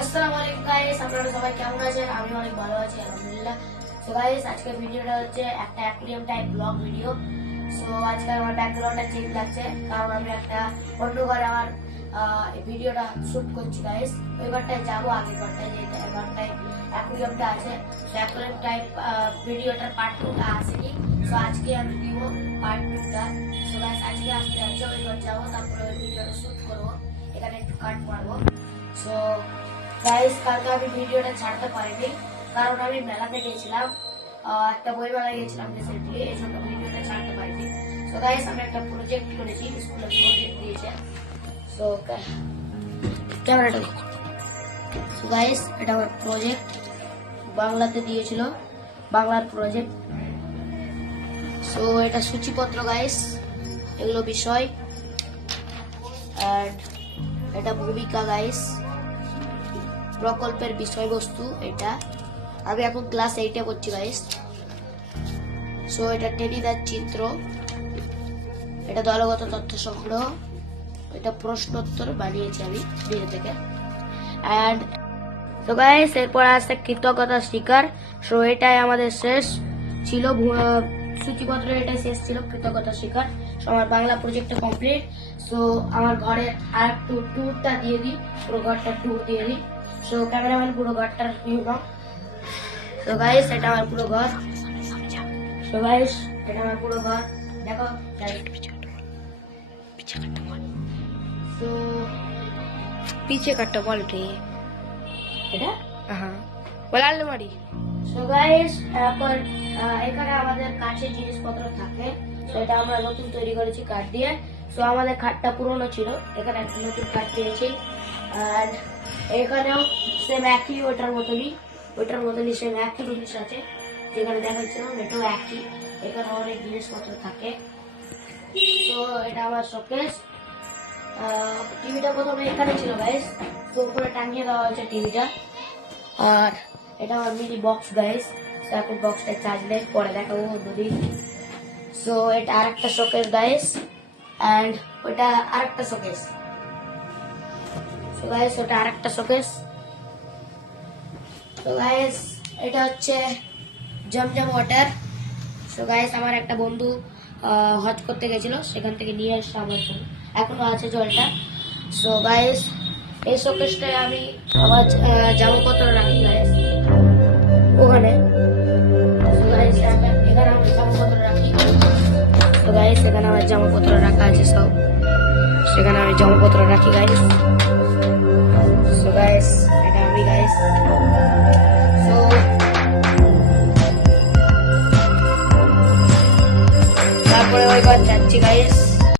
আসসালামু আলাইকুম গাইস, আপনারা সবাই কেমন আছেন? আমি অনেক ভালো আছি আলহামদুলিল্লাহ। সো গাইস, আজকের ভিডিওটা হচ্ছে একটা aquarium type blog video. So আজকে আমার ব্যাকগ্রাউন্ডটা চেঞ্জ লাগছে কারণ আমি একটা অন্য ঘরে আমার এই ভিডিওটা শুট করছি গাইস। ওই ঘরটায় যাবো, আগের ঘরটায় যে ঘরটায় অ্যাকুয়ারিয়ামটা আছে। সো অ্যাকুয়ারিয়াম টাইপ ভিডিওটার পার্ট 2টা আসেনি। সো আজকে আমি দিব পার্ট 2টা। সো গাইস, আজকে আসতে যাচ্ছে, ওই ঘর যাবো, তারপরে ওই ভিডিওটা শুট করবো, এখানে একটু কাট মারবো। সো গাইস, কালকে আমি ভিডিওটা ছাড়তে পারিনি কারণ আমি মেলাতে গেছিলাম, একটা বই মেলায় গেছিলাম রিসেন্টলি, এই জন্য ভিডিওটা ছাড়তে পারিনি। সো গাইস, আমি একটা প্রজেক্ট করেছি, স্কুলে প্রজেক্ট দিয়েছে। সো ক্যামেরাটা, সো গাইস, এটা আমার প্রজেক্ট বাংলাতে দিয়েছিল, বাংলার প্রজেক্ট। সো এটা সূচিপত্র গাইস, এগুলো বিষয়, অ্যান্ড এটা ভূমিকা গাইস, প্রকল্পের বিষয়বস্তু। এটা আমি এখন ক্লাস 8-এ পড়ছি গাইস। সো এটা টেনিদার চিত্র, এটা দলগত তথ্য সংগ্রহ, এটা প্রশ্নোত্তর বানিয়েছি আমি নিজে থেকে। অ্যান্ড তো গাইস, এরপর আসছে কৃতজ্ঞতা স্টিকার। সো এটাই আমাদের শেষ ছিল, সূচিপত্র এটাই শেষ ছিল, কৃতজ্ঞতা স্টিকার। সো আমার বাংলা প্রজেক্টটা কমপ্লিট। সো আমার ঘরের আর একটু ট্যুরটা দিয়ে দিই, পুরো ঘরটা ট্যুর দিয়ে দিই। সো ক্যামেরাম্যান পুরো ঘরটার ভিউ নাও। সো গাইস, এটা আমার পুরো ঘর। সো গাইস, এটা আমার পুরো ঘর, দেখো সো पीछे कट्टा बॉल रे এটা हाँ बोला अलमारी সো গাইস, তারপর এখানে আমাদের কাঠের জিনিসপত্র থাকে। তো এটা আমরা নতুন তৈরি করেছি কাঠ দিয়ে। সো আমাদের খাটটা পুরনো ছিল, এখানে একটা নতুন কাঠ পেয়েছি। আর এখানেও সেম একই, ওটার মতনই সেম একই জিনিস আছে, যেখানে দেখাচ্ছিলাম এটাও একই। এখানে অনেক জিনিসপত্র থাকে। তো এটা আমার শোকেস। টিভিটা প্রথমে এখানে ছিল গাইস, তো উপরে টাঙিয়ে দেওয়া হয়েছে টিভিটা। আর এটা আমার মিনি বক্স গাইস, এখন বক্সটা চার্জ নেই, পরে দেখাবো দুদিন। সো এটা আরেকটা শোকেস গাইস, অ্যান্ড ওটা আরেকটা শোকেস। সো গাইস, ওটা আরেকটা শোকেস। তো গাইস, এটা হচ্ছে জমজম ওয়াটার। সো গাইস, আমার একটা বন্ধু হজ করতে গেছিল, সেখান থেকে নিয়ে আসছে আমার জন্য, এখনো আছে জলটা। সো গাইস, এই শোকেসটায় আমি আমার জামাপত্র রাখি গাইস, ওখানে। সো গাইস, এখানে আমি জামাপত্র রাখি। তো গাইস, এখানে আমার জামাপত্র রাখা আছে সব, সেখানে আমি জামাপত্র রাখি গাইস। সো গাইস, এটা আমি গাইস। সো তারপরে ওইবার যাচ্ছি গাইস।